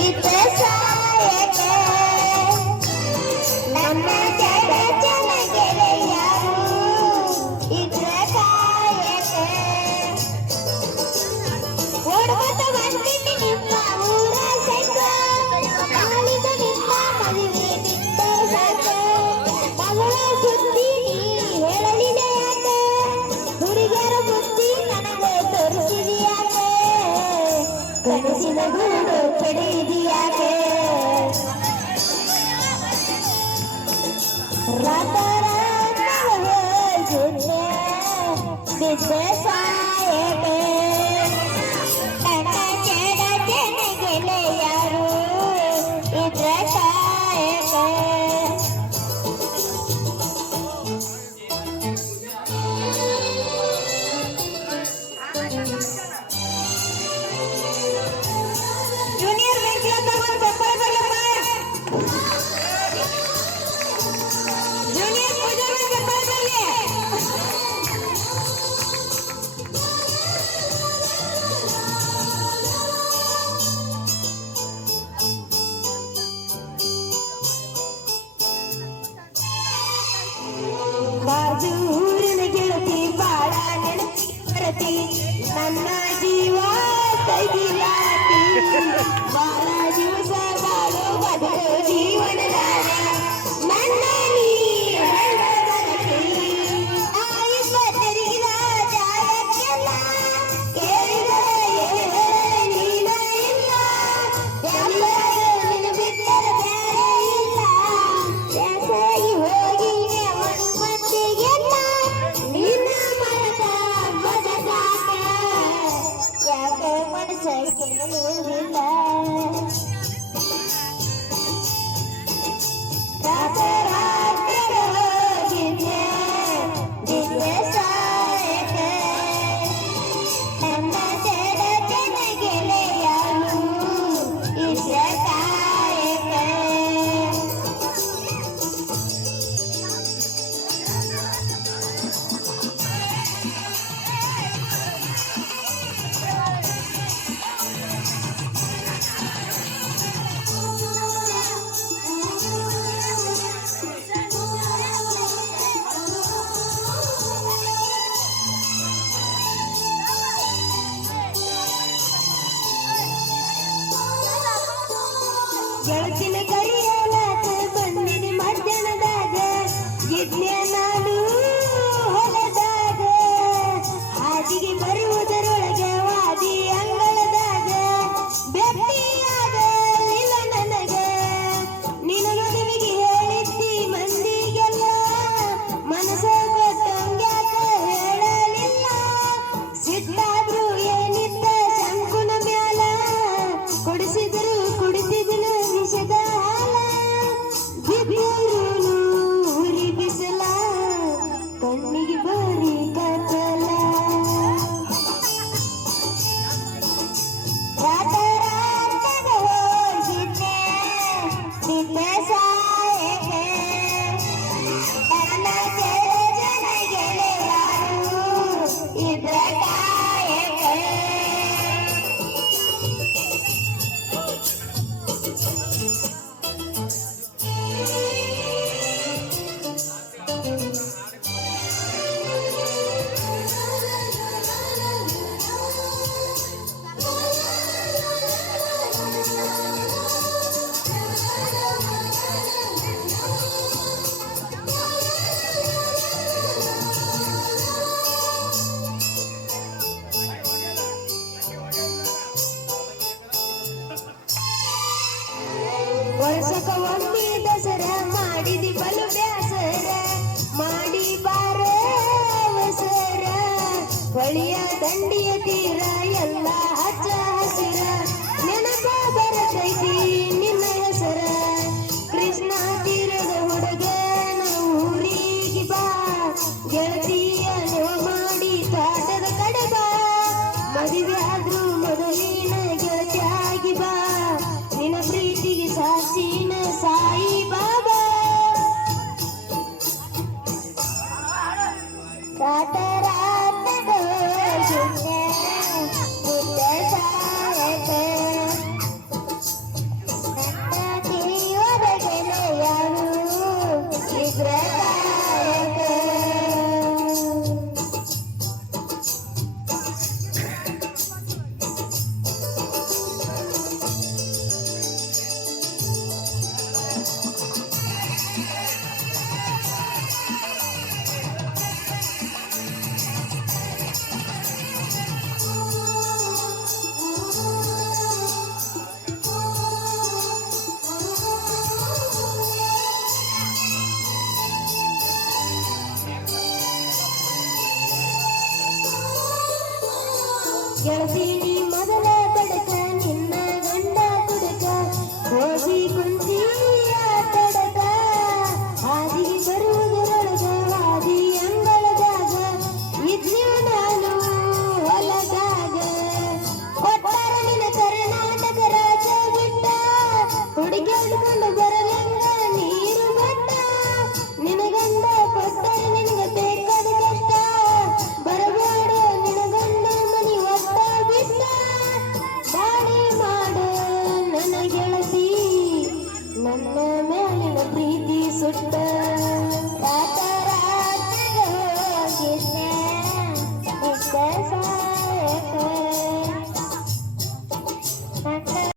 ಇದ್ರೆ ಸಾಯಕ್ಕೆ ನನ್ನ ಜಡ ಜನ ಗೆಳೆಯರು ಇದ್ರೆ ಕಾಯಕ್ಕೆ ಓಡ್ಕೊತ ಬಂದಿನಿ ನಿಮ್ಮ ಊರ ಸೆಂಗ ಕಾಲಿದ ನಿಮ್ಮ ಮದುವೆ ಬಿಟ್ಟ ಸಾಕ ಮಗಳ ಸುದ್ದಿ ಹೇಳಲಿದೆ ಯಾಕೆ ಹುಡುಗರ ಬುದ್ಧಿ ನನಗೆ ತೋರಿಸಿದ್ಯಾಕೆ ಕನಸಿನ ಗೂಡು ಕೆಡಿದ್ಯಾಕೆ ರಾತ ರಾತ ಹೋಗಿದ್ದೆ ಬಿದ್ದೆ ಸಾಯಕ್ಕೆ ನನ್ನ ಜಡ ಜನ ಗೆಳೆಯರು ಇದ್ರೆ ಕಾಯಕ್ಕೆ ಜೂನಿಯರ್ ವೆಂಕಟ ತಗೊಂಡು ಬೆಪ್ಪಳದಲ್ಲಪ್ಪ ಜೂನಿಯರ್ ಪೂಜಾ ಬೆಪ್ಪಳದಲ್ಲಿ ಬಾಜೂರಿನ ಗೆಳತಿ ಬಾಳ ನೆನಪಿ ಬರತಿ ನನ್ನ ಜೀವ ತಗಿಲಾತಿ ಬಾಳ ದಿವಸ ಬಾಳು ಬದಲು ಜೀವನದಾನ ನನ್ನ ನೀ ಹೇಳಬರತಿ ಆಯಿ ಬದರಿಗಿದ ಜಾಯಕ್ಕೆಲ್ಲ ಕೇಳಿದರೆ ನೀನ ಇಲ್ಲ ಎಲ್ಲರೂ ನಿನ್ನ ಬಿಟ್ಟರೆ ಬೇರೆ ಇಲ್ಲ ಯಾಕಾಗಿ ಹೋಗಿ ಅವನು ಮತ್ತಿಗೆಲ್ಲ ನಿನ್ನ ಮನದ ಬದಲಾಗ ಯಾಕೆ ಮನಸ್ಸ ಕೇಳುವುದಿಲ್ಲ ರಾತ ರಾತ್ರಿ ಹೋಗಿದ್ದೆ ಬಿದ್ದೆ ಸಾಯಕ್ಕೆ ನನ್ನ ಜಡ ಜನ ಗೆಳೆಯರು ಇದ್ರೆ ಕಾಯಕ್ಕೆ ಗೆಳತಿನ ಕರಿಯಲಾತ ಬಂದಿನಿ ಮಧ್ಯಾಹ್ನದಾಗ ಇದ್ನೆ ನಾನು ಹೊಲದಾಗ ಹಾದಿಗೆ ಬರುವುದರೊಳಗೆ ವಾದಿ ಅಂಗಳದಾಗ ಭೇಟಿಯಾಗಲಿಲ್ಲ ನನಗ ನಿನ್ನ ಮದುವೆಗೆ ಹೇಳಿದ್ದಿ ಮಂದಿಗೆಲ್ಲ ಮನಸ್ಸ ಕೊಟ್ಟಂಗ್ಯಾಕ ಹೇಳಲಿಲ್ಲ ಸಿಟ್ಟಾದ್ರು ಏನಿದ್ದ ಶಂಕುನ ಮ್ಯಾಲ ಕೊಡಿಸಿದ್ರು ಕುಡಿಸಿದ್ರು ವಿಷದ ಹಾಲ ಬಿದ್ದೂರು ಉರಿ ಬಿಸಲ ಕಣ್ಣಿಗೆ ಬರಿ ಕತ್ತಲ ರಾತ ರಾತದ ಹೋಗಿದ್ದೆ ಬಿದ್ದೆ ಸಾಯಕ್ಕೆ ನನ್ನ ಜಡ ಜನ ಗೆಳೆಯರು ಇದ್ರೆ ಕಾಯಕ್ಕೆ ವರ್ಷಕ್ಕೆ ಒಮ್ಮೆ